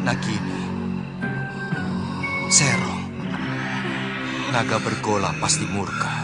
Nagini, Sero, naga bergola pasti murka.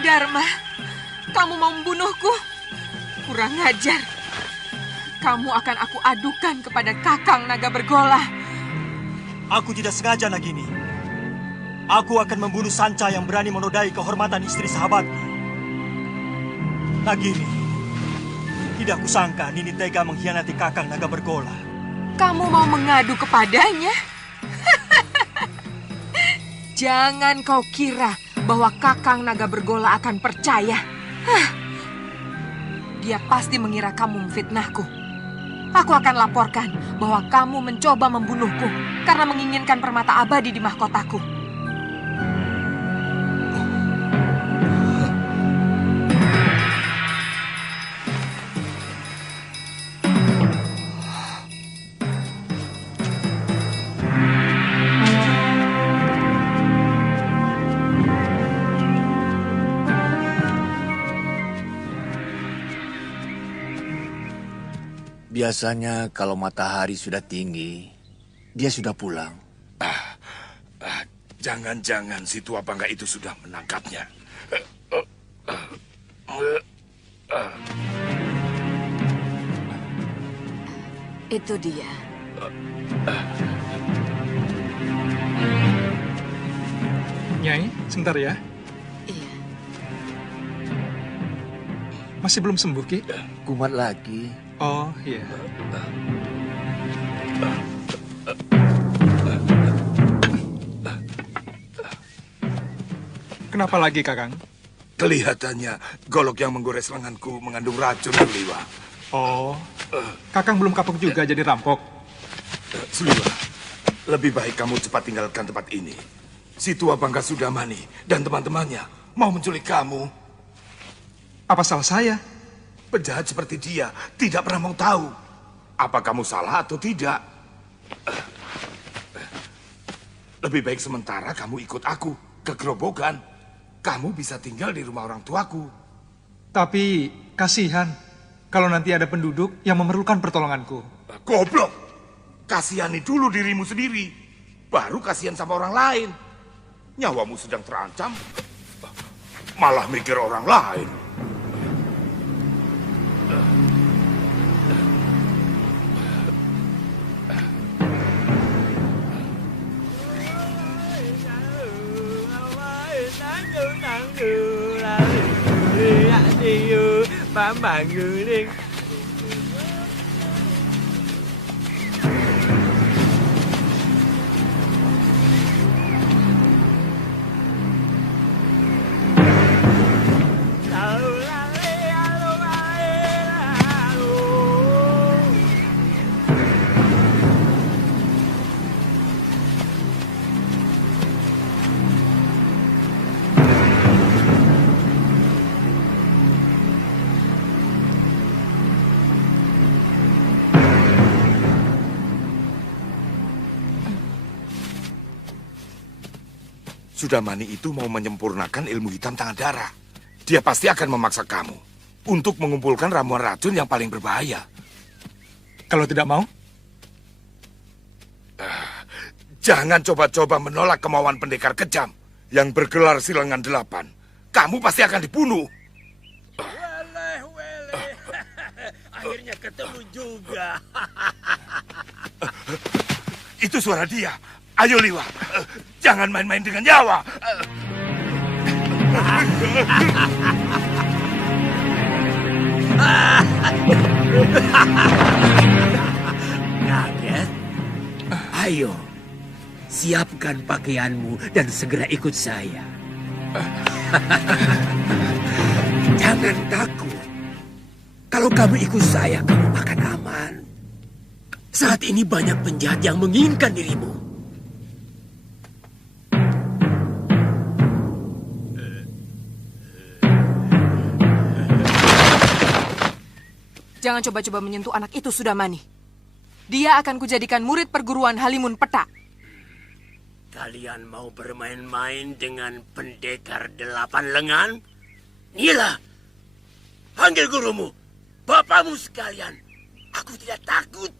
Dharma, kamu mau membunuhku? Kurang ajar. Kamu akan aku adukan kepada Kakang Naga Bergola. Aku tidak sengaja, Nagini. Aku akan membunuh Sanca yang berani menodai kehormatan istri sahabatku. Nagini, tidak kusangka Nini tega mengkhianati Kakang Naga Bergola. Kamu mau mengadu kepadanya? Jangan kau kira bahwa Kakang Naga Bergola akan percaya. Dia pasti mengira kamu memfitnahku. Aku akan laporkan bahwa kamu mencoba membunuhku karena menginginkan permata abadi di mahkotaku. Biasanya kalau matahari sudah tinggi, dia sudah pulang. Jangan-jangan si tua bangga itu sudah menangkapnya. Itu dia. Nyai, sebentar ya. Iya. Masih belum sembuh, Ki? Kumat lagi. Oh, iya. Kenapa lagi, Kakang? Kelihatannya golok yang menggores lenganku mengandung racun, Suliwa. Oh, Kakang belum kapok juga jadi rampok? Suliwa, lebih baik kamu cepat tinggalkan tempat ini. Si tua Bangga Sudamani dan teman-temannya mau menculik kamu. Apa salah saya? Penjahat seperti dia tidak pernah mau tahu apa kamu salah atau tidak. Lebih baik sementara kamu ikut aku ke gerobokan. Kamu bisa tinggal di rumah orang tuaku. Tapi kasihan kalau nanti ada penduduk yang memerlukan pertolonganku. Goblok! Kasihani dulu dirimu sendiri. Baru kasihan sama orang lain. Nyawamu sedang terancam. Malah mikir orang lain. Sudamani itu mau menyempurnakan ilmu hitam tangan darah. Dia pasti akan memaksa kamu untuk mengumpulkan ramuan racun yang paling berbahaya. Kalau tidak mau? Jangan coba-coba menolak kemauan pendekar kejam yang bergelar Silangan 8. Kamu pasti akan dibunuh. Akhirnya ketemu juga. Itu suara dia. Ayo Liwa, jangan main-main dengan nyawa. Kaget? Ayo, siapkan pakaianmu dan segera ikut saya. Jangan takut. Kalau kamu ikut saya, kamu akan aman. Saat ini banyak penjahat yang menginginkan dirimu. Jangan coba-coba menyentuh anak itu, Sudamani. Dia akan kujadikan murid perguruan Halimun Petak. Kalian mau bermain-main dengan pendekar 8 lengan? Nila, panggil gurumu, bapakmu sekalian. Aku tidak takut.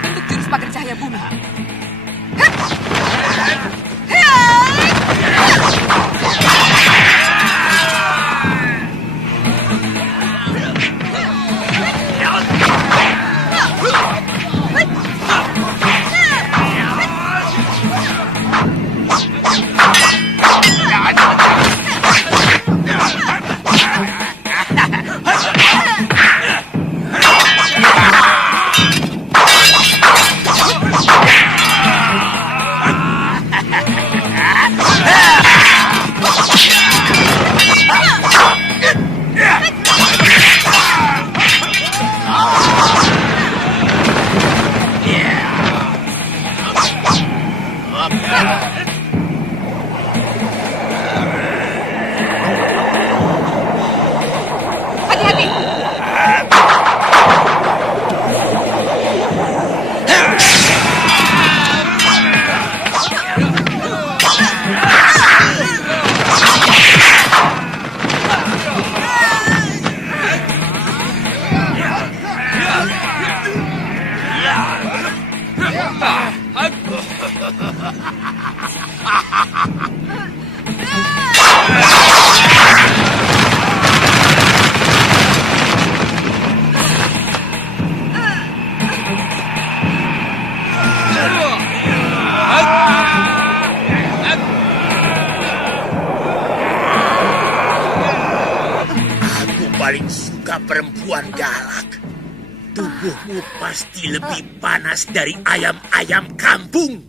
Bentuk jurus pagar cahaya bumi. Paling suka perempuan galak. Tubuhmu pasti lebih panas dari ayam-ayam kampung.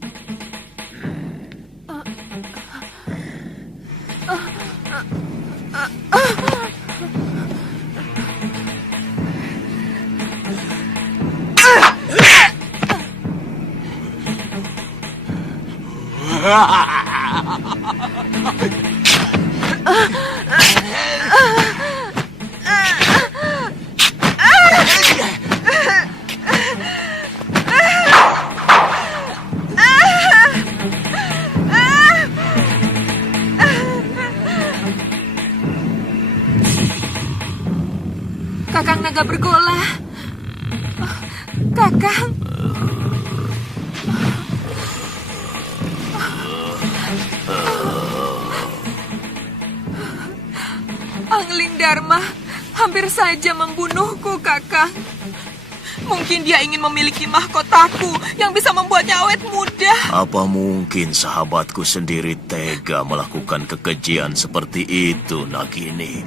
Kakang Naga Bergola. Kakang. Dharma hampir saja membunuhku, Kakang. Mungkin dia ingin memiliki mahkotaku yang bisa membuatnya awet muda. Apa mungkin sahabatku sendiri tega melakukan kekejian seperti itu, Nagini?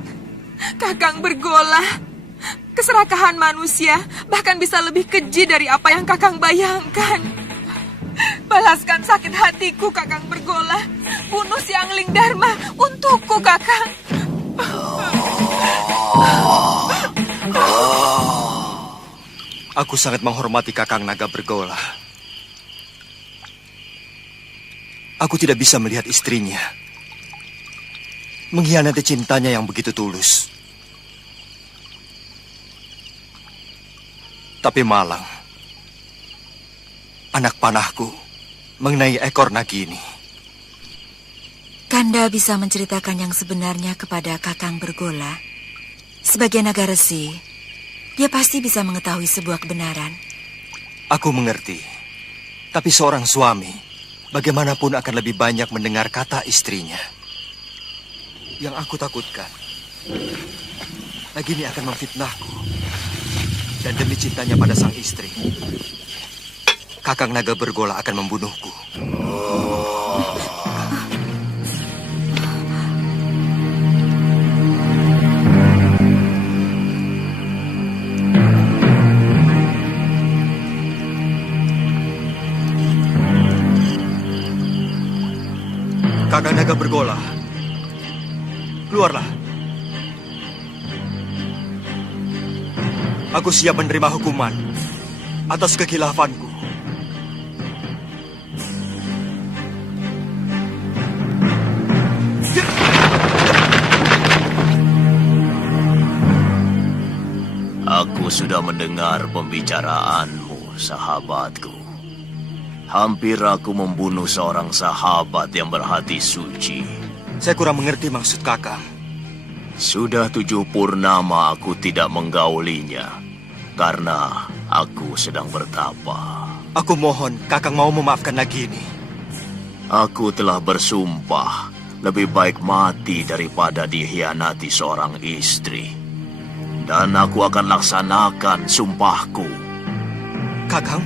Kakang Bergola, keserakahan manusia bahkan bisa lebih keji dari apa yang Kakang bayangkan. Balaskan sakit hatiku, Kakang Bergola. Bunuh si Angling Dharma untukku, Kakang. Aku sangat menghormati Kakang Naga Bergola. Aku tidak bisa melihat istrinya mengkhianati cintanya yang begitu tulus. Tapi Malang, anak panahku, mengenai ekor Nagini. Kanda bisa menceritakan yang sebenarnya kepada Kakang Bergola. Sebagai naga resi, dia pasti bisa mengetahui sebuah kebenaran. Aku mengerti. Tapi seorang suami, bagaimanapun akan lebih banyak mendengar kata istrinya. Yang aku takutkan, Nagini akan memfitnahku. Dan demi cintanya pada sang istri, Kakang Naga Bergola akan membunuhku. Kakang Naga Bergola, keluarlah. Aku siap menerima hukuman atas kekhilafanku. Aku sudah mendengar pembicaraanmu, sahabatku. Hampir aku membunuh seorang sahabat yang berhati suci. Saya kurang mengerti maksud Kakang. Sudah 7 purnama aku tidak menggaulinya. Karena aku sedang bertapa. Aku mohon Kakang mau memaafkan Nagini. Aku telah bersumpah lebih baik mati daripada dikhianati seorang istri. Dan aku akan laksanakan sumpahku. Kakang?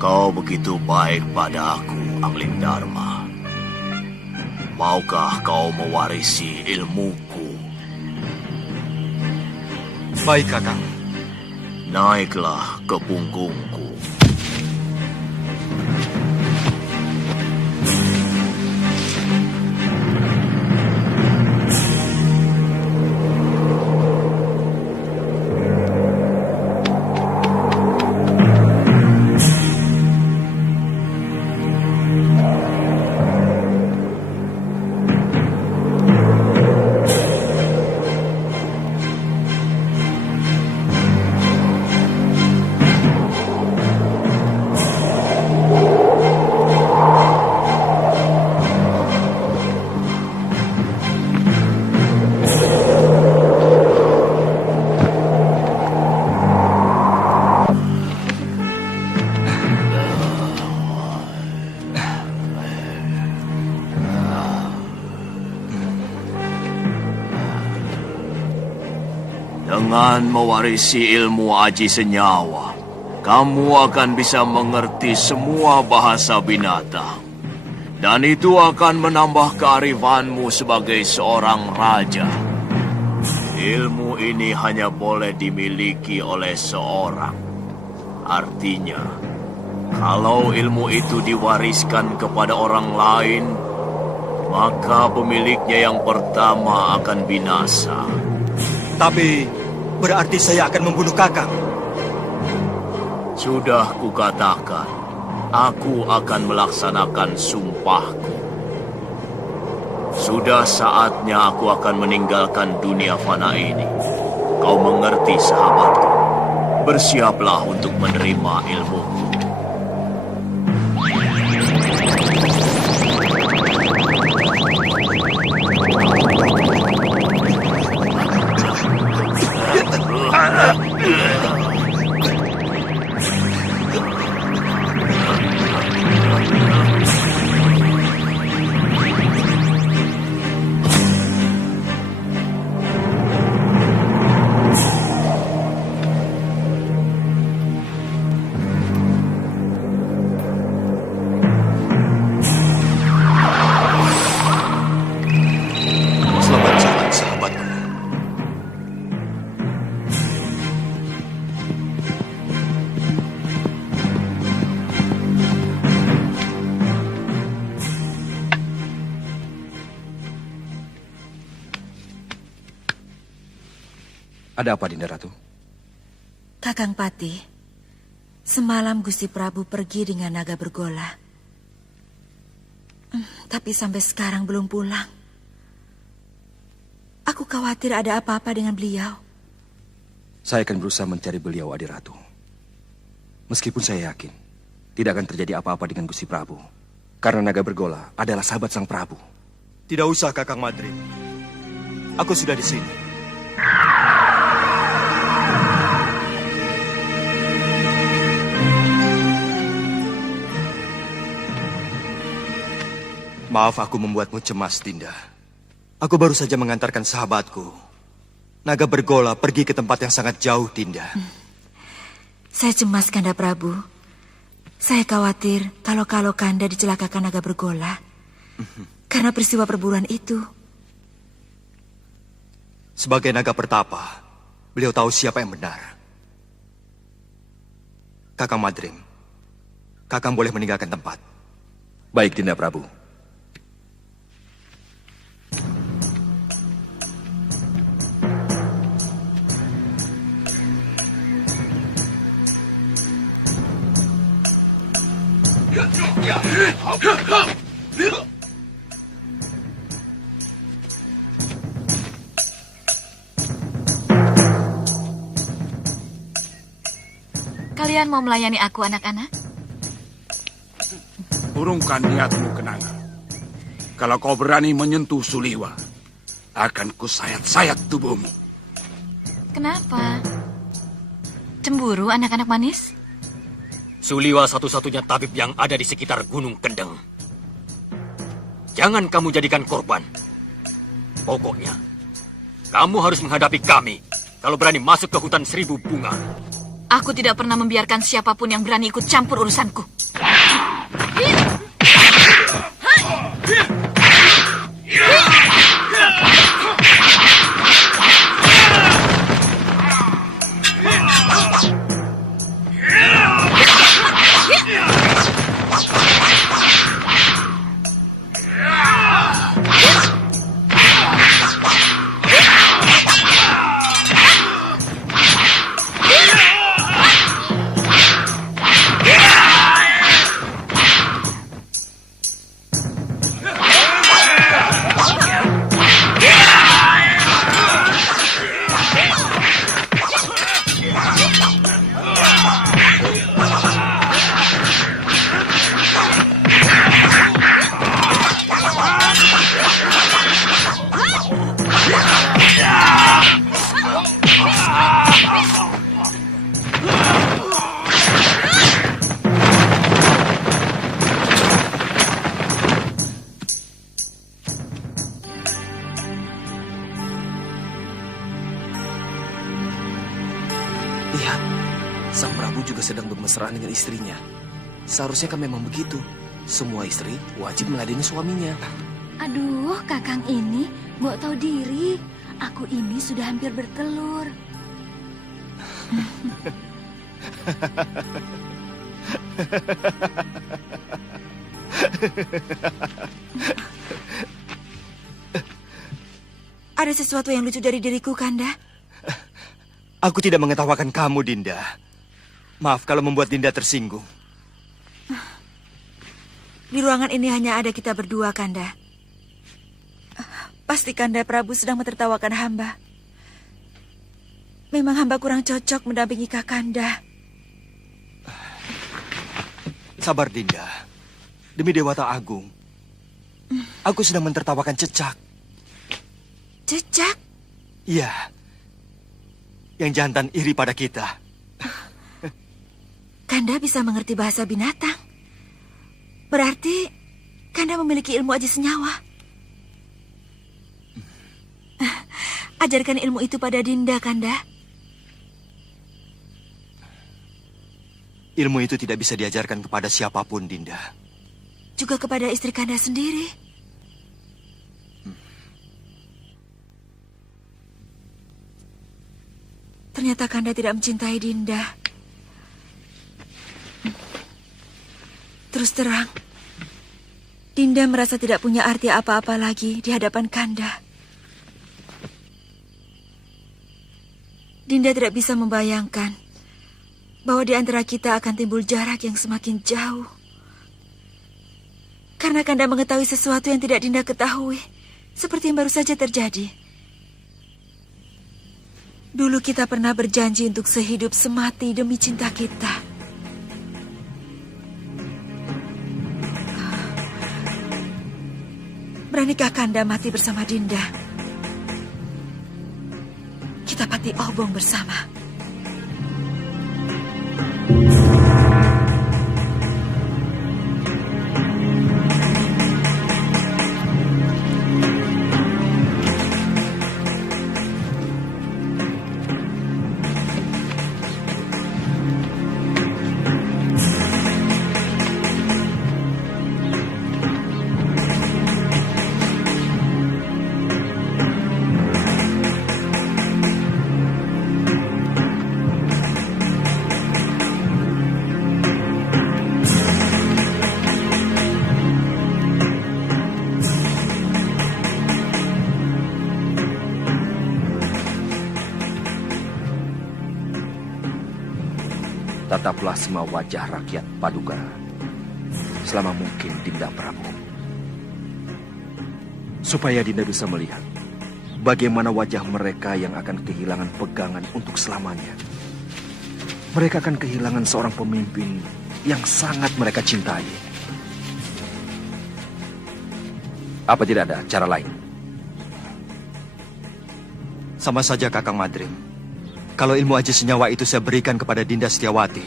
Kau begitu baik pada aku, Angling Dharma. Maukah kau mewarisi ilmuku? Baik, Kakang. Naiklah ke punggungku. Dengan mewarisi ilmu aji senyawa, kamu akan bisa mengerti semua bahasa binatang. Dan itu akan menambah kearifanmu sebagai seorang raja. Ilmu ini hanya boleh dimiliki oleh seorang. Artinya, kalau ilmu itu diwariskan kepada orang lain, maka pemiliknya yang pertama akan binasa. Tapi berarti saya akan membunuh Kakang. Sudah kukatakan, aku akan melaksanakan sumpahku. Sudah saatnya aku akan meninggalkan dunia fana ini. Kau mengerti, sahabatku? Bersiaplah untuk menerima ilmuku. Ada apa, Dinda Ratu? Kakang Patih, semalam Gusti Prabu pergi dengan naga bergola. Tapi sampai sekarang belum pulang. Aku khawatir ada apa-apa dengan beliau. Saya akan berusaha mencari beliau, Adiratu. Meskipun saya yakin tidak akan terjadi apa-apa dengan Gusti Prabu. Karena naga bergola adalah sahabat sang Prabu. Tidak usah, Kakang Madrim. Aku sudah di sini. Maaf aku membuatmu cemas, Dinda. Aku baru saja mengantarkan sahabatku, naga bergola, pergi ke tempat yang sangat jauh, Dinda. Saya cemas, Kanda Prabu. Saya khawatir kalau Kanda dicelakakan naga bergola. Karena peristiwa perburuan itu. Sebagai naga pertapa, beliau tahu siapa yang benar. Kakang Madrim, Kakang boleh meninggalkan tempat. Baik, Dinda Prabu. Kalian mau melayani aku, anak-anak? Urungkan niatmu, Kenanga. Kalau kau berani menyentuh Suliwa, akan kusayat-sayat tubuhmu. Kenapa? Cemburu, anak-anak manis? Suliwa satu-satunya tabib yang ada di sekitar Gunung Kendeng. Jangan kamu jadikan korban. Pokoknya, kamu harus menghadapi kami kalau berani masuk ke hutan 1000 bunga. Aku tidak pernah membiarkan siapapun yang berani ikut campur urusanku. Lihat, sang Prabu juga sedang bermesraan dengan istrinya. Seharusnya kan memang begitu. Semua istri wajib meladeni suaminya. Aduh, Kakang ini mau tahu diri. Aku ini sudah hampir bertelur. Ada sesuatu yang lucu dari diriku, Kanda? Aku tidak mengetawakan kamu, Dinda. Maaf kalau membuat Dinda tersinggung. Di ruangan ini hanya ada kita berdua, Kanda. Pasti Kanda Prabu sedang mentertawakan hamba. Memang hamba kurang cocok mendampingi Kakanda. Sabar, Dinda. Demi Dewata Agung. Aku sedang mentertawakan Cecak. Cecak? Iya. Yang jantan iri pada kita. Kanda bisa mengerti bahasa binatang. Berarti Kanda memiliki ilmu aji senyawa. Ajarkan ilmu itu pada Dinda, Kanda. Ilmu itu tidak bisa diajarkan kepada siapapun, Dinda. Juga kepada istri Kanda sendiri. Ternyata Kanda tidak mencintai Dinda. Terus terang, Dinda merasa tidak punya arti apa-apa lagi di hadapan Kanda. Dinda tidak bisa membayangkan bahwa di antara kita akan timbul jarak yang semakin jauh. Karena Kanda mengetahui sesuatu yang tidak Dinda ketahui, seperti yang baru saja terjadi. Dulu kita pernah berjanji untuk sehidup semati demi cinta kita. Beranikah Kanda mati bersama Dinda? Kita pati obong bersama. Tataplah semua wajah rakyat Paduka selama mungkin Dinda Prabu. Supaya Dinda bisa melihat bagaimana wajah mereka yang akan kehilangan pegangan untuk selamanya. Mereka akan kehilangan seorang pemimpin yang sangat mereka cintai. Apa tidak ada cara lain? Sama saja Kakang Madrim. Kalau ilmu aji senyawa itu saya berikan kepada Dinda Setiawati,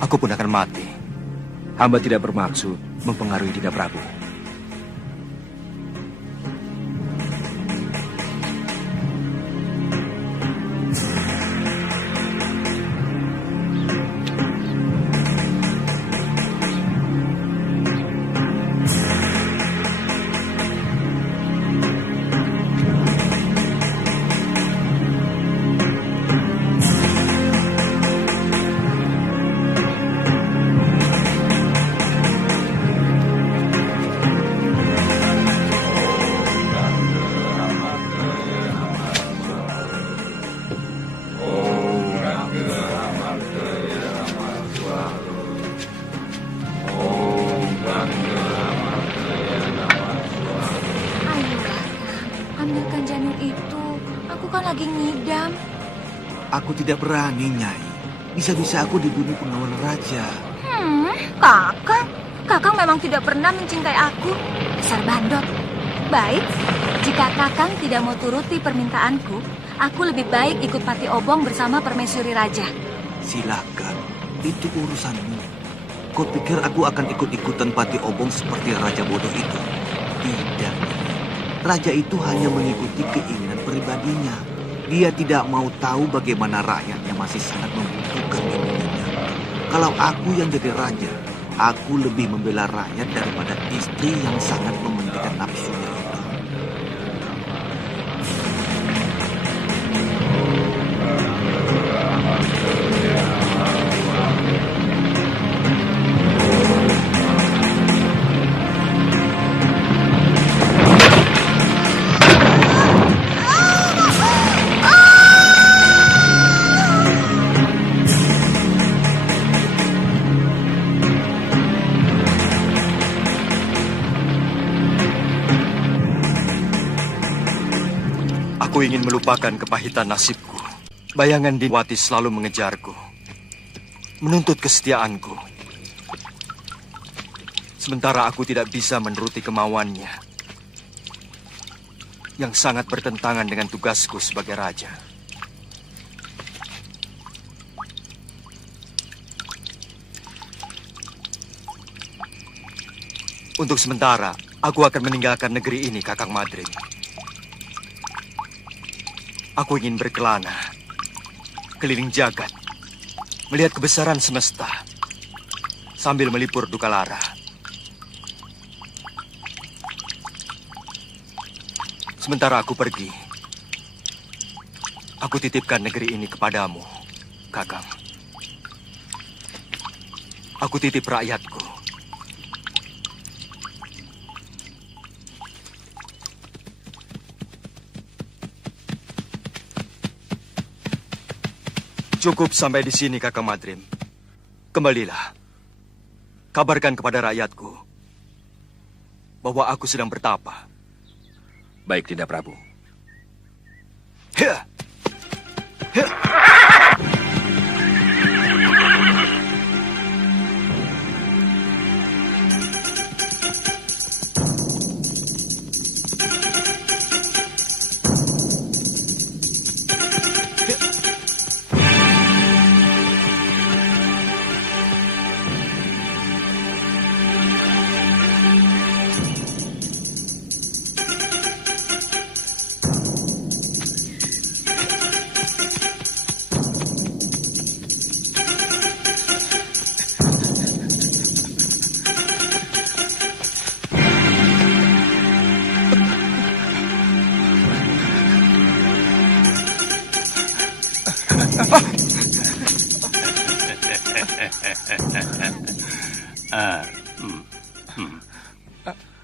aku pun akan mati. Hamba tidak bermaksud mempengaruhi Dinda Prabu. Aku tidak berani, Nyai. Bisa-bisa aku dibunuh pengawal raja. Kakang. Kakang memang tidak pernah mencintai aku. Dasar bandot. Baik, jika Kakang tidak mau turuti permintaanku, aku lebih baik ikut Pati Obong bersama Permaisuri Raja. Silakan, itu urusanmu. Kau pikir aku akan ikut-ikutan Pati Obong seperti Raja bodoh itu? Tidak. Raja itu hanya mengikuti keinginan pribadinya. Dia tidak mau tahu bagaimana rakyatnya masih sangat membutuhkan ilmunya. Kalau aku yang jadi raja, aku lebih membela rakyat daripada istri yang sangat mementingkan nafsunya itu. Aku ingin melupakan kepahitan nasibku. Bayangan Dinwati selalu mengejarku, menuntut kesetiaanku. Sementara aku tidak bisa menuruti kemauannya, yang sangat bertentangan dengan tugasku sebagai raja. Untuk sementara, aku akan meninggalkan negeri ini, Kakang Madrim. Aku ingin berkelana, keliling jagat, melihat kebesaran semesta, sambil melipur duka lara. Sementara aku pergi, aku titipkan negeri ini kepadamu, Kakang. Aku titip rakyatku. Cukup sampai di sini, Kakang Madrim. Kembalilah. Kabarkan kepada rakyatku bahwa aku sedang bertapa. Baik, Dinda Prabu. Hia! Hia!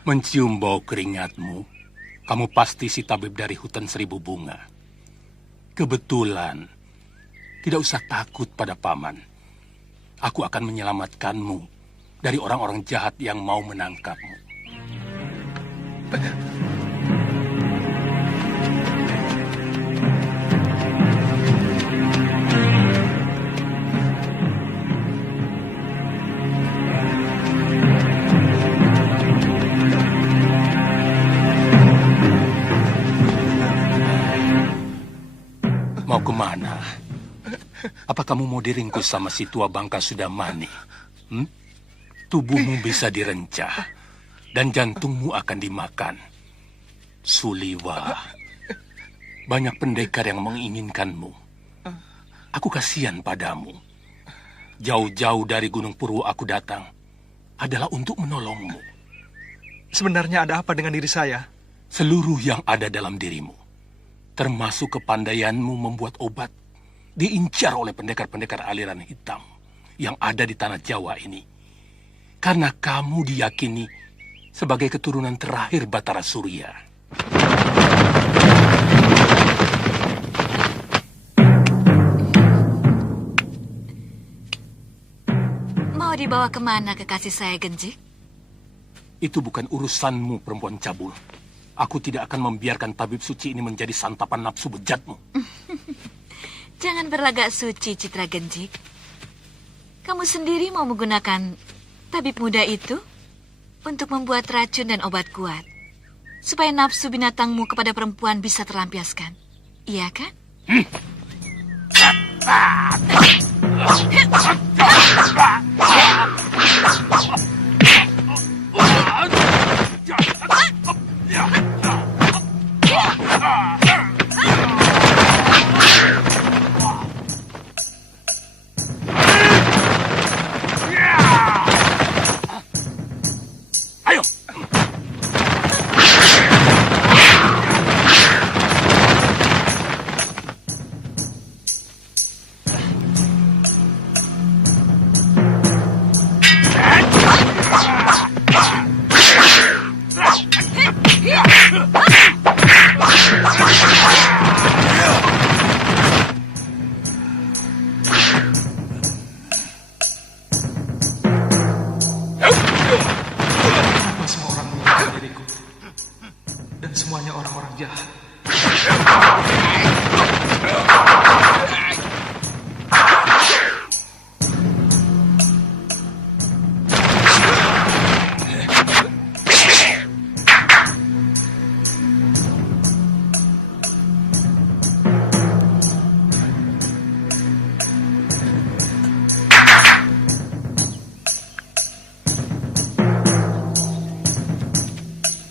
Mencium bau keringatmu, kamu pasti si tabib dari hutan seribu bunga. Kebetulan, tidak usah takut pada paman. Aku akan menyelamatkanmu dari orang-orang jahat yang mau menangkapmu. Mau kemana? Apa kamu mau diringkus sama si tua bangka Sudamani? Tubuhmu bisa direncah dan jantungmu akan dimakan. Suliwa, banyak pendekar yang menginginkanmu. Aku kasihan padamu. Jauh-jauh dari Gunung Purwo aku datang adalah untuk menolongmu. Sebenarnya ada apa dengan diri saya? Seluruh yang ada dalam dirimu, termasuk kepandaianmu membuat obat, diincar oleh pendekar-pendekar aliran hitam yang ada di tanah Jawa ini. Karena kamu diyakini sebagai keturunan terakhir Batara Surya. Mau dibawa kemana kekasih saya, Genjik? Itu bukan urusanmu, perempuan cabul. Aku tidak akan membiarkan tabib suci ini menjadi santapan nafsu bejatmu. Jangan berlagak suci, Citra Genjik. Kamu sendiri mau menggunakan tabib muda itu untuk membuat racun dan obat kuat, supaya nafsu binatangmu kepada perempuan bisa terlampiaskan. Iya kan? Ayo. Semua orang menginginkan diriku. Dan semuanya orang-orang jahat.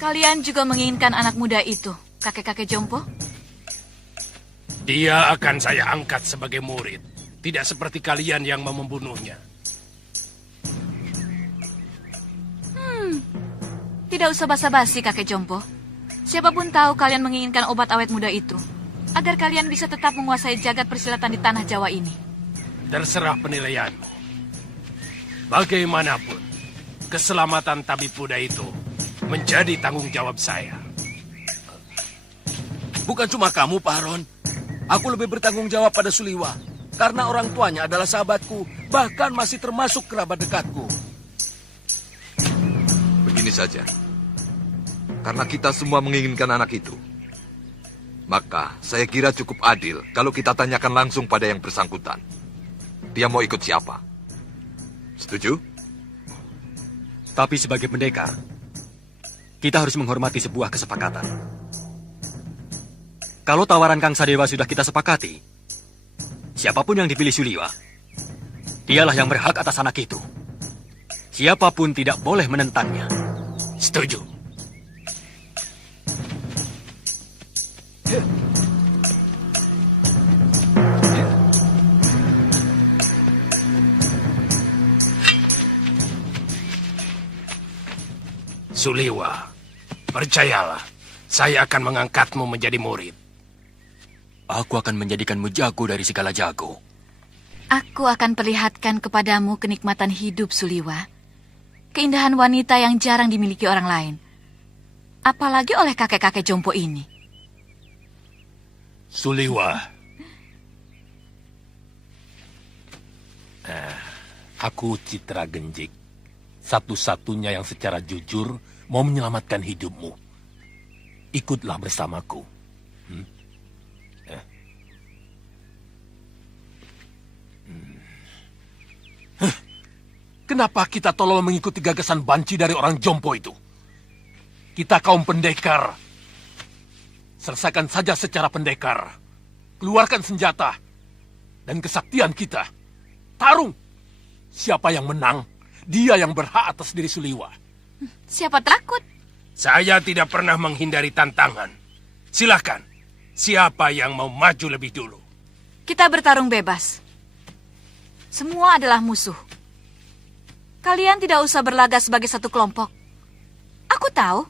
Kalian juga menginginkan anak muda itu, kakek-kakek jompo? Dia akan saya angkat sebagai murid. Tidak seperti kalian yang mau membunuhnya. Tidak usah basa-basi, kakek jompo. Siapapun tahu kalian menginginkan obat awet muda itu, agar kalian bisa tetap menguasai jagat persilatan di tanah Jawa ini. Terserah penilaianmu. Bagaimanapun, keselamatan tabib muda itu menjadi tanggung jawab saya. Bukan cuma kamu, Pak Haron. Aku lebih bertanggung jawab pada Suliwa. Karena orang tuanya adalah sahabatku, bahkan masih termasuk kerabat dekatku. Begini saja. Karena kita semua menginginkan anak itu, maka saya kira cukup adil kalau kita tanyakan langsung pada yang bersangkutan. Dia mau ikut siapa? Setuju? Tapi sebagai pendekar, kita harus menghormati sebuah kesepakatan. Kalau tawaran Kang Sadewa sudah kita sepakati, siapapun yang dipilih Suliwa, dialah yang berhak atas anak itu. Siapapun tidak boleh menentangnya. Setuju? Suliwa, percayalah, saya akan mengangkatmu menjadi murid. Aku akan menjadikanmu jago dari segala jago. Aku akan perlihatkan kepadamu kenikmatan hidup, Suliwa. Keindahan wanita yang jarang dimiliki orang lain. Apalagi oleh kakek-kakek jompo ini. Suliwa. Aku Citra Genjik. Satu-satunya yang secara jujur mau menyelamatkan hidupmu. Ikutlah bersamaku. Kenapa kita tolong mengikuti gagasan banci dari orang jompo itu? Kita kaum pendekar. Selesaikan saja secara pendekar. Keluarkan senjata dan kesaktian kita. Tarung. Siapa yang menang, dia yang berhak atas diri Suliwa. Siapa takut? Saya tidak pernah menghindari tantangan. Silahkan, siapa yang mau maju lebih dulu? Kita bertarung bebas. Semua adalah musuh. Kalian tidak usah berlagak sebagai satu kelompok. Aku tahu,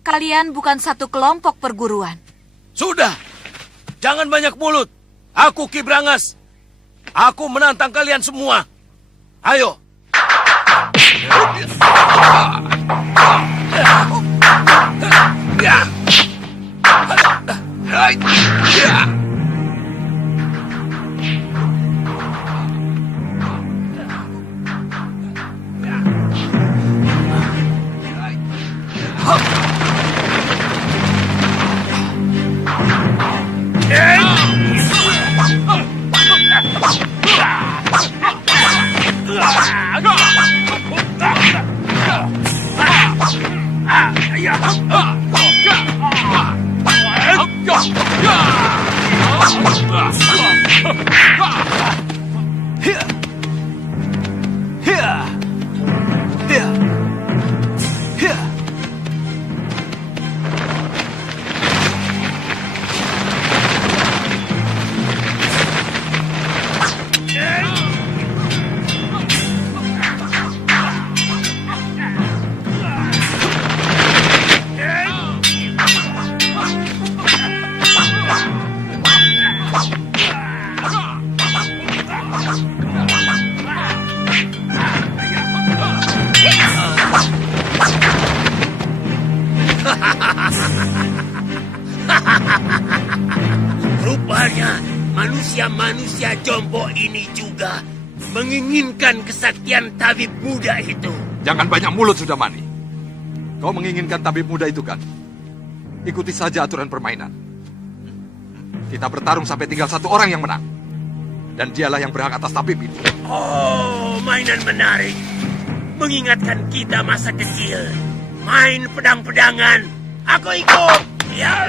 kalian bukan satu kelompok perguruan. Sudah, jangan banyak mulut. Aku Ki Brangas. Aku menantang kalian semua. Ayo. Rupanya manusia-manusia jompo ini juga menginginkan kesaktian tabib muda itu. Jangan banyak mulut sudah, Mani. Kau menginginkan tabib muda itu kan? Ikuti saja aturan permainan. Kita bertarung sampai tinggal satu orang yang menang. Dan dialah yang berhak atas tabib itu. Oh, mainan menarik. Mengingatkan kita masa kecil. Main pedang-pedangan. Aku ikut. Ya.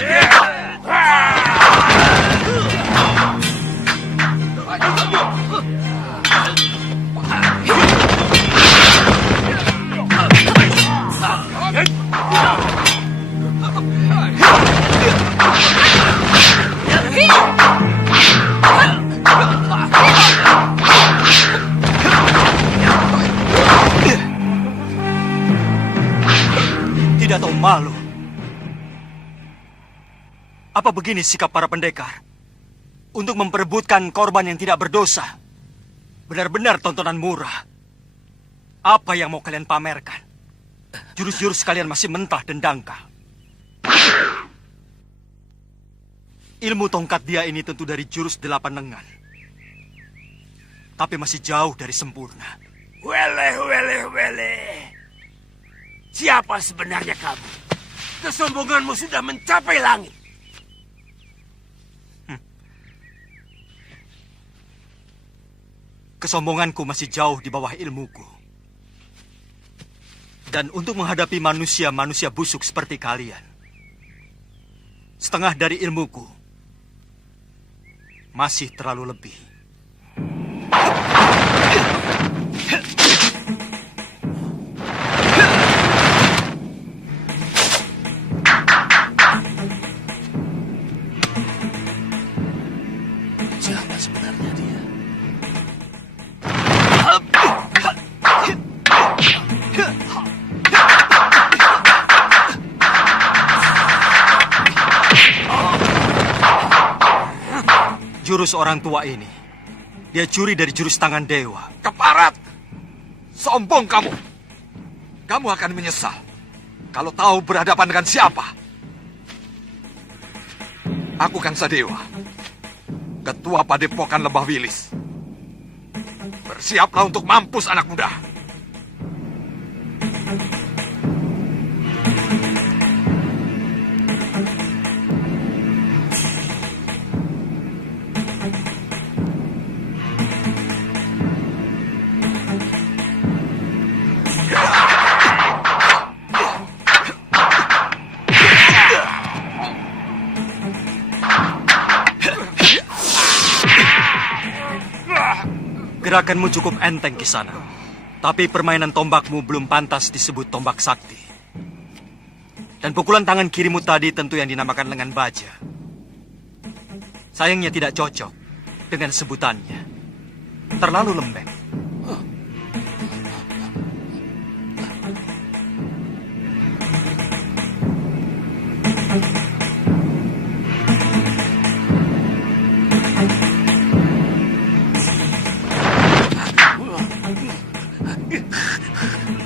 Tidak tahu malu. Apa begini sikap para pendekar? Untuk memperebutkan korban yang tidak berdosa. Benar-benar tontonan murah. Apa yang mau kalian pamerkan? Jurus-jurus kalian masih mentah dan dangkal. Ilmu tongkat dia ini tentu dari jurus 8 lengan. tapi masih jauh dari sempurna. Wele. Siapa sebenarnya kamu? Kesombonganmu sudah mencapai langit. Kesombonganku masih jauh di bawah ilmuku. Dan untuk menghadapi manusia-manusia busuk seperti kalian, setengah dari ilmuku masih terlalu lebih. Siapa sebenarnya dia? Jurus orang tua ini, dia curi dari jurus tangan dewa. Keparat! Sombong kamu! Kamu akan menyesal kalau tahu berhadapan dengan siapa. Aku Kang Sadewa, Ketua Padepokan Lembah Wilis. Bersiaplah untuk mampus anak muda. Gerakanmu cukup enteng, Kisana. Tapi permainan tombakmu belum pantas disebut tombak sakti. Dan pukulan tangan kirimu tadi tentu yang dinamakan lengan baja. Sayangnya tidak cocok dengan sebutannya. Terlalu lembek.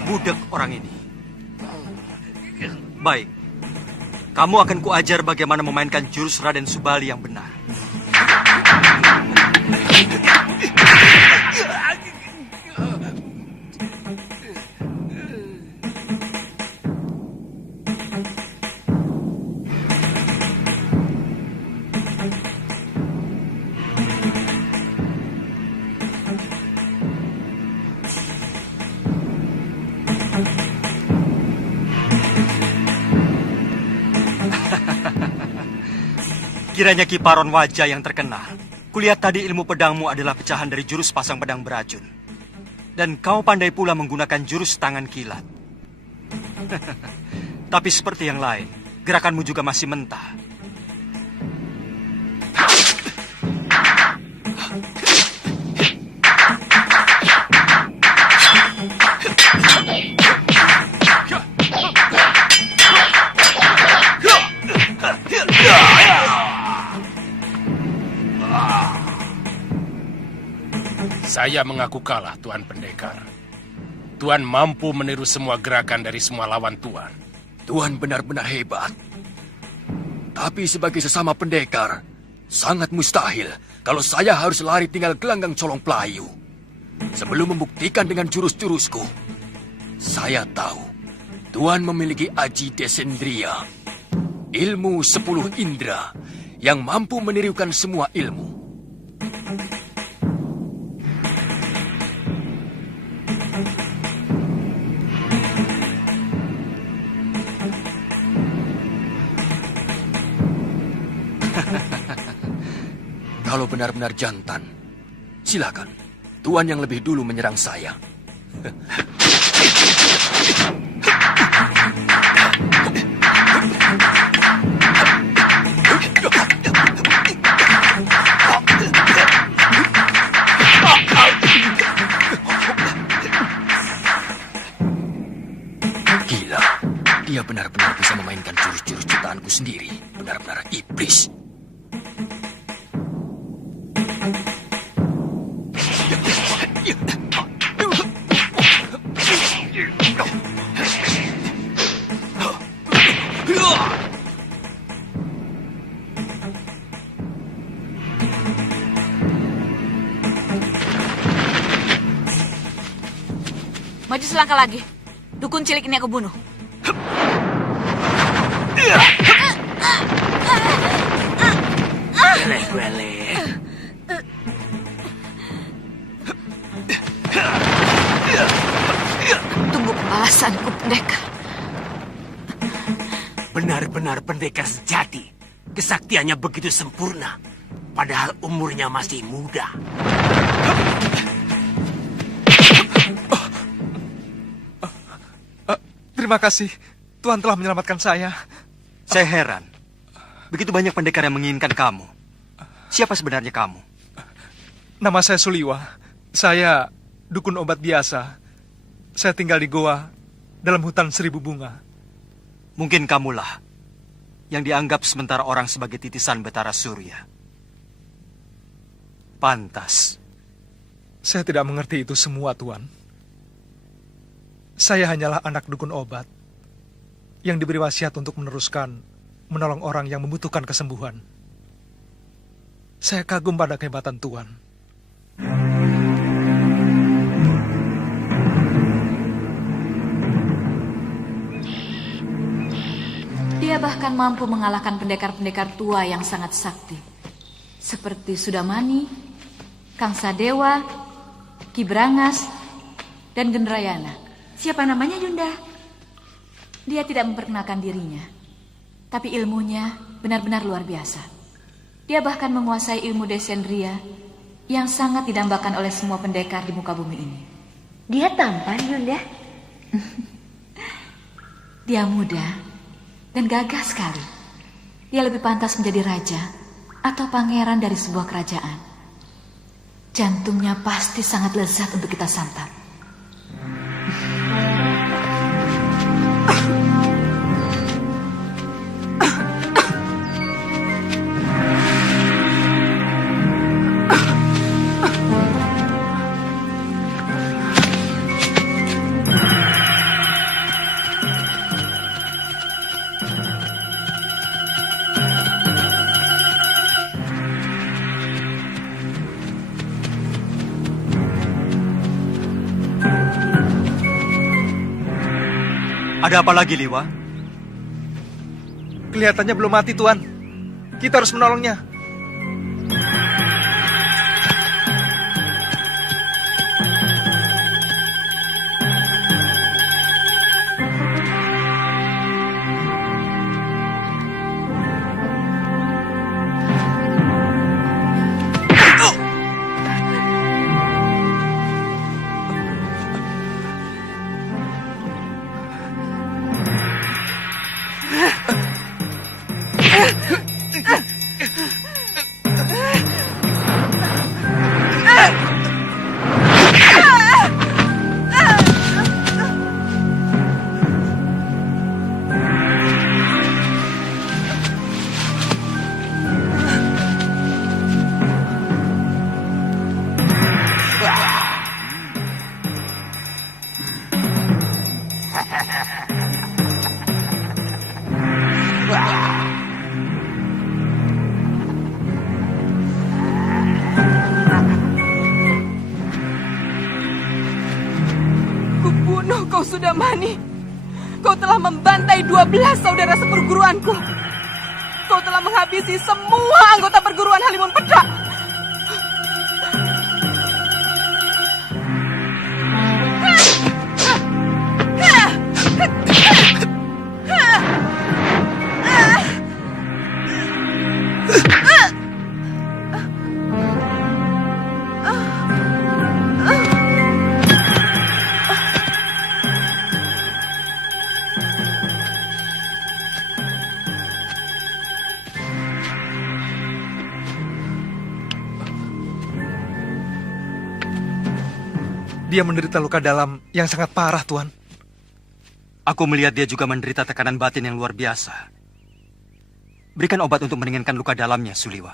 Budek orang ini. Baik, kamu akan kuajar bagaimana memainkan jurus Raden Subali yang benar. Kiranya Kiparon wajah yang terkenal. Kulihat tadi ilmu pedangmu adalah pecahan dari jurus pasang pedang beracun. Dan kau pandai pula menggunakan jurus tangan kilat. Tapi seperti yang lain, gerakanmu juga masih mentah. Saya mengaku kalah, Tuan Pendekar. Tuan mampu meniru semua gerakan dari semua lawan Tuan. Tuan benar-benar hebat. Tapi sebagai sesama pendekar, sangat mustahil kalau saya harus lari tinggal gelanggang colong pelayu. Sebelum membuktikan dengan jurus-jurusku, saya tahu Tuan memiliki Aji Desendria, ilmu 10 indera yang mampu menirukan semua ilmu. Kalau benar-benar jantan, silakan. Tuan yang lebih dulu menyerang saya. Gila, dia benar-benar bisa memainkan jurus-jurus ciptaanku sendiri. Benar-benar iblis. Maju selangkah lagi. Dukun cilik ini aku bunuh. Weleh. Tunggu pembalasanku, pendekar. Benar-benar pendekar sejati. Kesaktiannya begitu sempurna. Padahal umurnya masih muda. Terima kasih. Tuhan telah menyelamatkan saya. Saya heran. Begitu banyak pendekar yang menginginkan kamu. Siapa sebenarnya kamu? Nama saya Suliwa. Saya dukun obat biasa. Saya tinggal di goa dalam hutan 1000 bunga. Mungkin kamulah yang dianggap sementara orang sebagai titisan Betara Surya. Pantas. Saya tidak mengerti itu semua, Tuan. Saya hanyalah anak dukun obat yang diberi wasiat untuk menolong orang yang membutuhkan kesembuhan. Saya kagum pada kehebatan Tuan. Dia bahkan mampu mengalahkan pendekar-pendekar tua yang sangat sakti. Seperti Sudamani, Kang Sadewa, Ki Brangas, dan Gendrayana. Siapa namanya, Yunda? Dia tidak memperkenalkan dirinya. Tapi ilmunya benar-benar luar biasa. Dia bahkan menguasai ilmu desendria yang sangat didambakan oleh semua pendekar di muka bumi ini. Dia tampan, Yunda. Dia muda dan gagah sekali. Dia lebih pantas menjadi raja atau pangeran dari sebuah kerajaan. Jantungnya pasti sangat lezat untuk kita santap. Ada apa lagi, Liwa? Kelihatannya belum mati, Tuan. Kita harus menolongnya. Kubunuh kau, Sudamani. Kau telah membantai 12 saudara seperguruanku. Kau telah menghabisi semua anggota perguruan Halimun Pedang. Dia menderita luka dalam yang sangat parah, Tuan. Aku melihat dia juga menderita tekanan batin yang luar biasa. Berikan obat untuk meringankan luka dalamnya, Suliwa.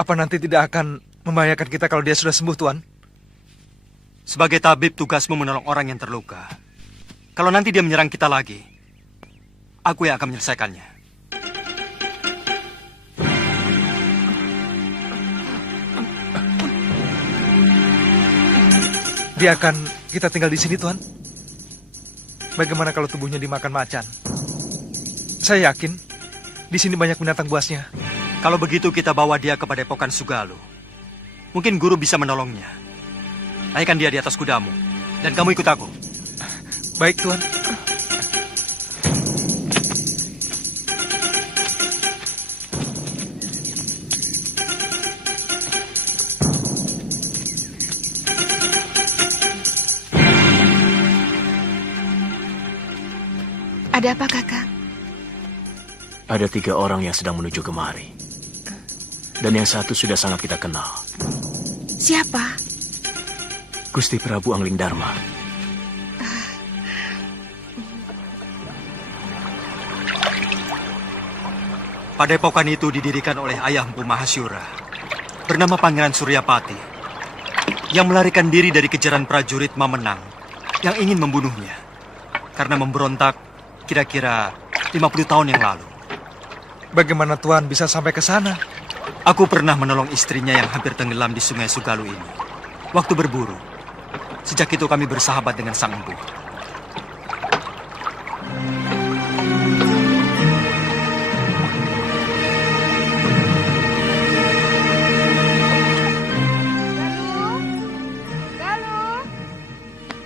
Apa nanti tidak akan membahayakan kita kalau dia sudah sembuh, Tuan? Sebagai tabib, tugasmu menolong orang yang terluka. Kalau nanti dia menyerang kita lagi, aku yang akan menyelesaikannya. Biarkan kita tinggal di sini, Tuan. Bagaimana kalau tubuhnya dimakan macan? Saya yakin di sini banyak binatang buasnya. Kalau begitu kita bawa dia ke Padepokan Sugalu. Mungkin guru bisa menolongnya. Naikkan dia di atas kudamu. Dan kamu ikut aku. Baik, Tuan. Ada apa, Kakak? Ada 3 orang yang sedang menuju kemari. Dan yang satu sudah sangat kita kenal. Siapa? Gusti Prabu Anglingdarma. Padepokan itu didirikan oleh ayah Empu Mahasyura, bernama Pangeran Suryapati, yang melarikan diri dari kejaran prajurit Mamenang yang ingin membunuhnya karena memberontak kira-kira 50 tahun yang lalu. Bagaimana Tuan bisa sampai ke sana? Aku pernah menolong istrinya yang hampir tenggelam di Sungai Sugalu ini waktu berburu. Sejak itu kami bersahabat dengan sang empu.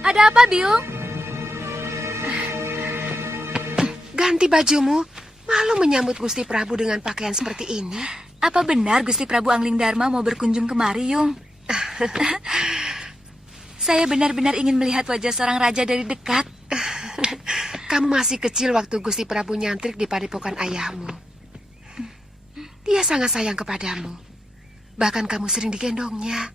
Ada apa, Biung? Ganti bajumu. Malu menyambut Gusti Prabu dengan pakaian seperti ini. Apa benar Gusti Prabu Anglingdarma mau berkunjung kemari, Yung? Saya benar-benar ingin melihat wajah seorang raja dari dekat. Kamu masih kecil waktu Gusti Prabu nyantrik di padepokan ayahmu. Dia sangat sayang kepadamu. Bahkan kamu sering digendongnya.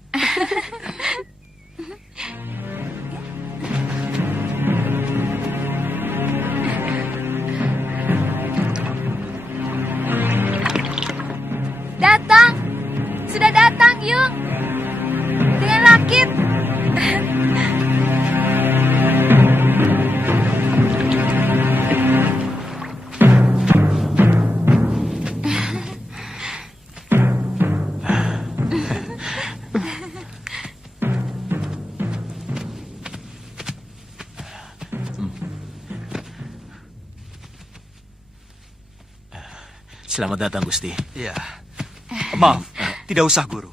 Datang! Sudah datang, Yung! Dengan rakit! Selamat datang, Gusti. Iya. Maaf, tidak usah, Guru.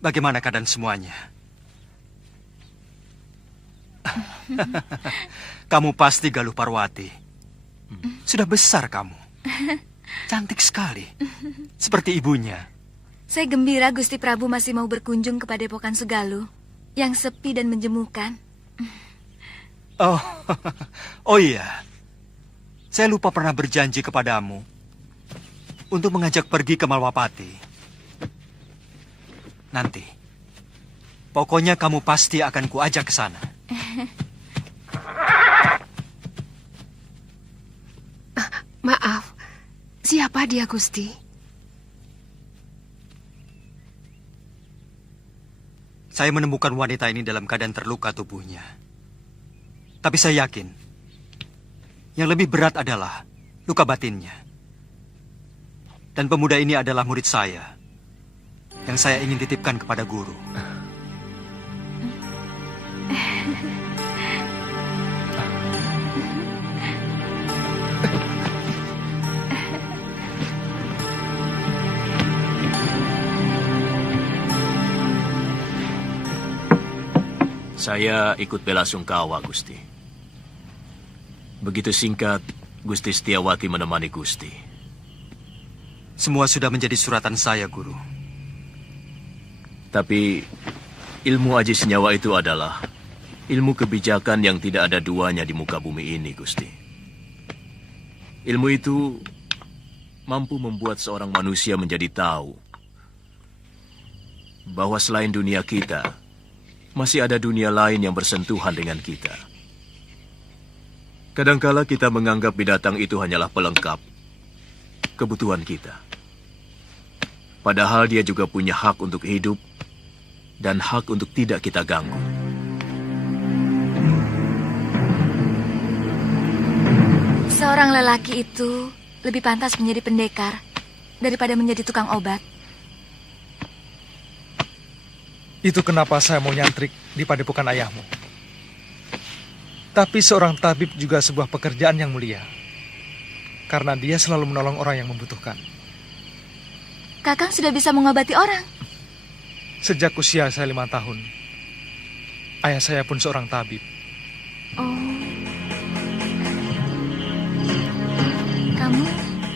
Bagaimana keadaan semuanya? Kamu pasti Galuh Parwati. Sudah besar kamu. Cantik sekali. Seperti ibunya. Saya gembira Gusti Prabu masih mau berkunjung ke Padepokan Sugalu yang sepi dan menjemukan. Oh iya. Saya lupa pernah berjanji kepadamu untuk mengajak pergi ke Malwapati. Nanti, pokoknya kamu pasti akan kuajak ke sana. Maaf, siapa dia, Gusti? Saya menemukan wanita ini dalam keadaan terluka tubuhnya. Tapi saya yakin, yang lebih berat adalah luka batinnya. Dan pemuda ini adalah murid saya, yang saya ingin titipkan kepada guru. Saya ikut bela sungkawa, Gusti. Begitu singkat, Gusti Setiawati menemani Gusti. Semua sudah menjadi suratan saya, Guru. Tapi ilmu Aji Senyawa itu adalah ilmu kebijakan yang tidak ada duanya di muka bumi ini, Gusti. Ilmu itu mampu membuat seorang manusia menjadi tahu bahwa selain dunia kita, masih ada dunia lain yang bersentuhan dengan kita. Kadangkala kita menganggap binatang itu hanyalah pelengkap kebutuhan kita. Padahal dia juga punya hak untuk hidup dan hak untuk tidak kita ganggu. Seorang lelaki itu lebih pantas menjadi pendekar daripada menjadi tukang obat. Itu kenapa saya mau nyantrik di padepokan ayahmu. Tapi seorang tabib juga sebuah pekerjaan yang mulia. Karena dia selalu menolong orang yang membutuhkan. Kakang sudah bisa mengobati orang. Sejak usia saya 5 tahun, ayah saya pun seorang tabib. Oh. Kamu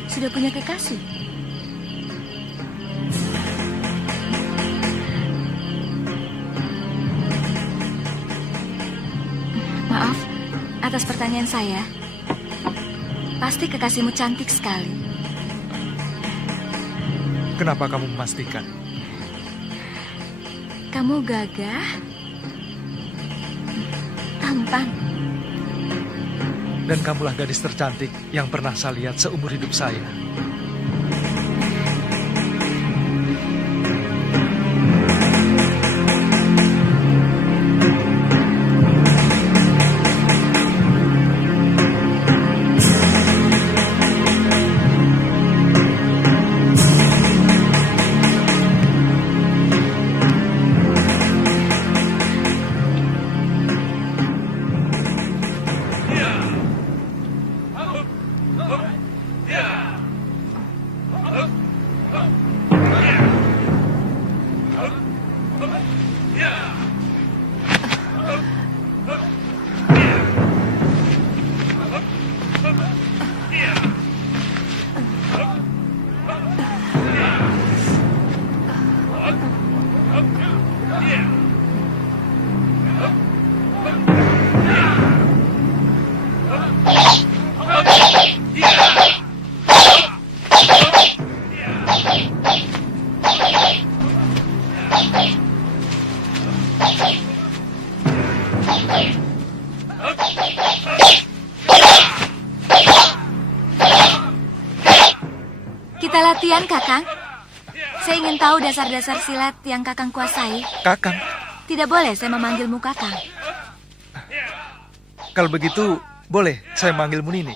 sudah punya kekasih? Maaf, atas pertanyaan saya. Pasti kekasihmu cantik sekali. Kenapa kamu memastikan? Kamu gagah, tampan. Dan kamulah gadis tercantik yang pernah saya lihat seumur hidup saya. Kita latihan, Kakang. Saya ingin tahu dasar-dasar silat yang Kakang kuasai. Kakang? Tidak boleh saya memanggilmu Kakang. Kalau begitu, boleh saya manggilmu Nini.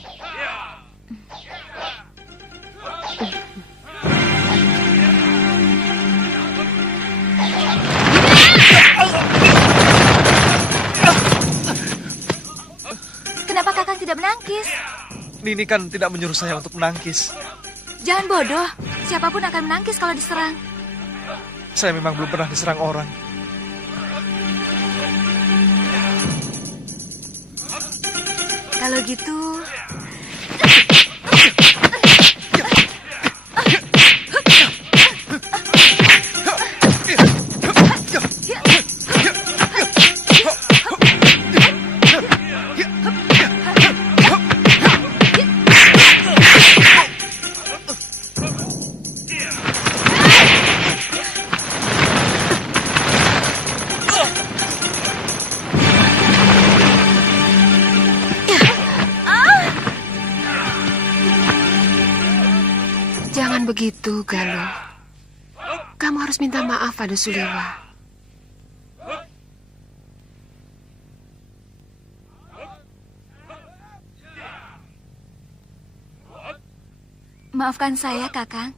Kenapa Kakang tidak menangkis? Nini kan tidak menyuruh saya untuk menangkis. Jangan bodoh. Siapapun akan menangkis kalau diserang. Saya memang belum pernah diserang orang. Kalau gitu... Jangan begitu, Galuh. Kamu harus minta maaf pada Suliwa. Maafkan saya, Kakang.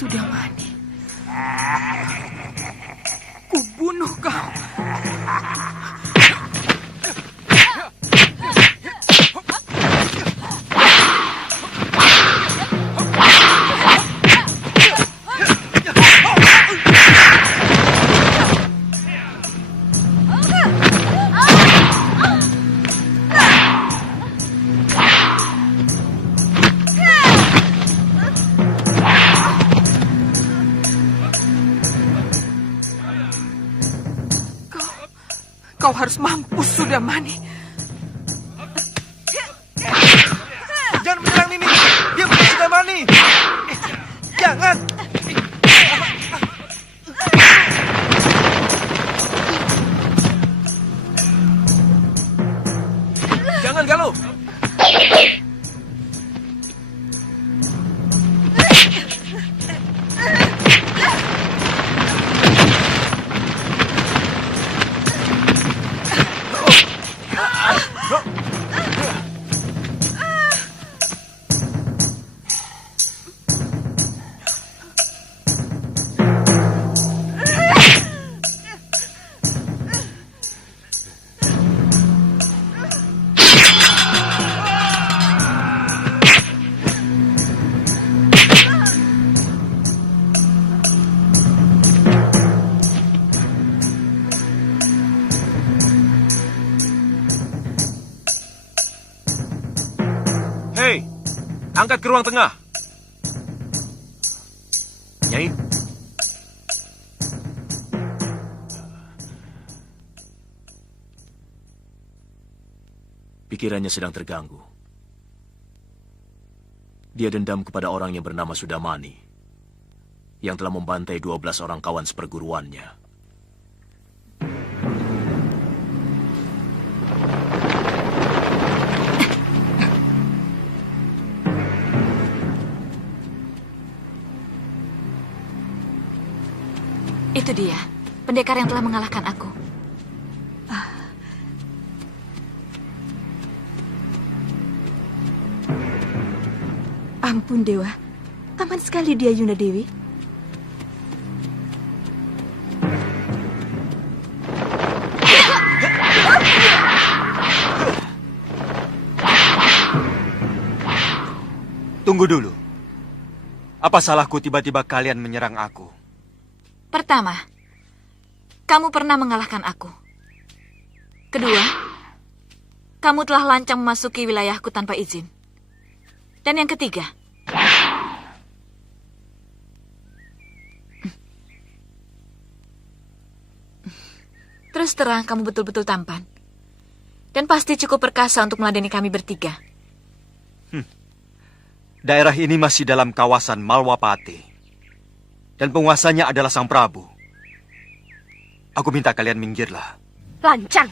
Sudah mati. Kubunuh kau. Kau harus mampus, Sudamani. Jangan menyerang Nini. Dia bukan Sudamani. Jangan. Jangan, Galuh. Hei, angkat ke ruang tengah. Nyai. Pikirannya sedang terganggu. Dia dendam kepada orang yang bernama Sudamani, yang telah membantai 12 orang kawan seperguruannya. Itu dia, pendekar yang telah mengalahkan aku. Ampun, Dewa. Taman sekali dia, Yunda Dewi. Tunggu dulu. Apa salahku tiba-tiba kalian menyerang aku? Pertama, kamu pernah mengalahkan aku. Kedua, kamu telah lancang memasuki wilayahku tanpa izin. Dan yang ketiga, terus terang kamu betul-betul tampan. Dan pasti cukup perkasa untuk meladeni kami bertiga. Daerah ini masih dalam kawasan Malwapati. Dan penguasanya adalah Sang Prabu. Aku minta kalian minggirlah. Lancang.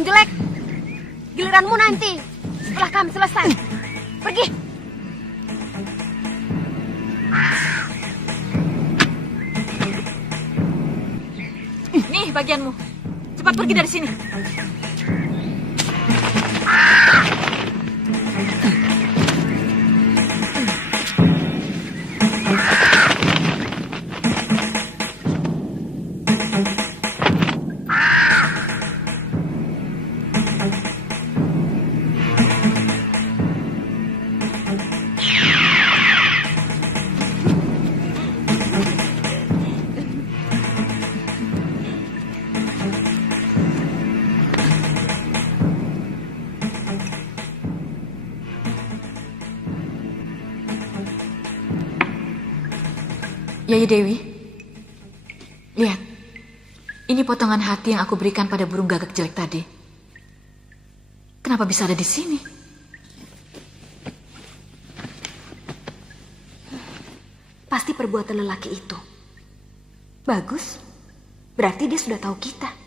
orang jelek. Giliranmu nanti setelah kami selesai. Pergi. Nih bagianmu. Cepat pergi dari sini. Yai Dewi, lihat. Ini potongan hati yang aku berikan pada burung gagak jelek tadi. Kenapa bisa ada di sini? Pasti perbuatan lelaki itu. Bagus. Berarti dia sudah tahu kita.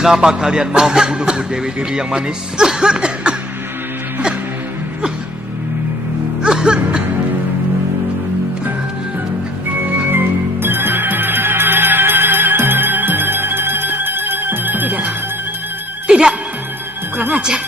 Kenapa kalian mau membunuhku, Dewi Diri yang manis? Tidak. Tidak. Kurang ajar.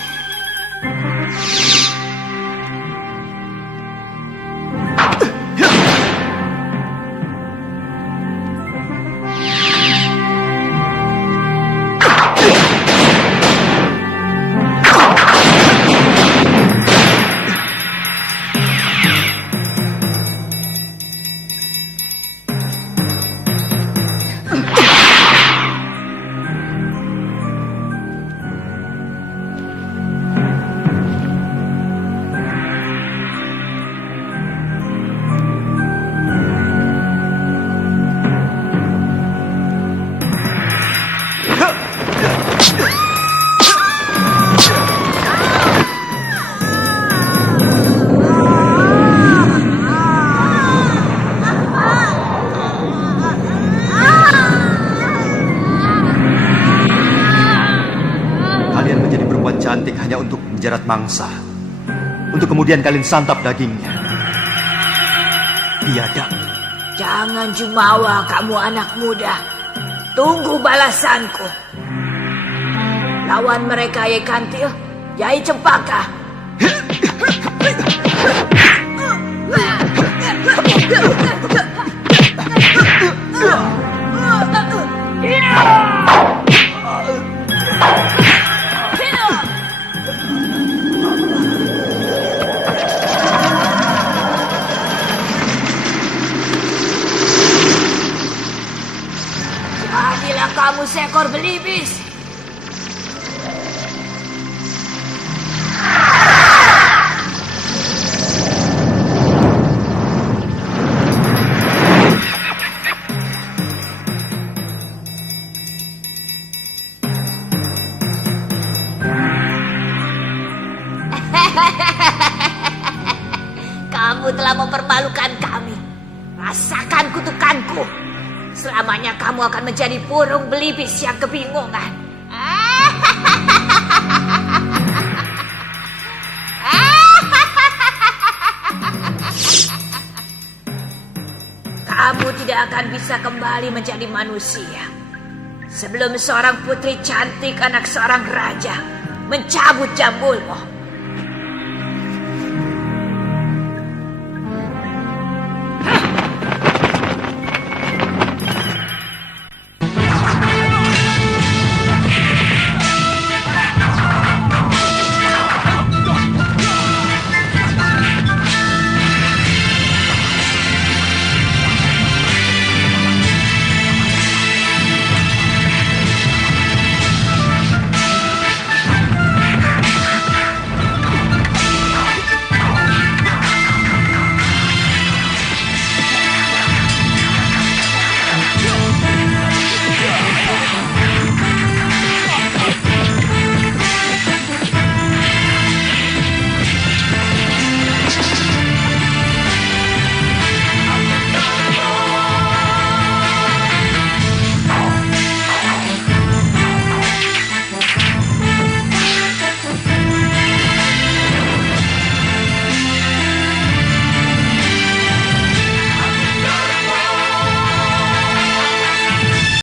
Cantik hanya untuk menjerat mangsa, untuk kemudian kalian santap dagingnya. Biadab. Jangan jumawa kamu anak muda. Tunggu balasanku. Lawan mereka Yai Kantil, Yai Cempaka. Kamu seekor belibis. Kamu telah mempermalukan kami. Rasakan kutukanku. Selamanya kamu akan menjadi burung belibis yang kebingungan. Kamu tidak akan bisa kembali menjadi manusia sebelum seorang putri cantik anak seorang raja mencabut jambulmu.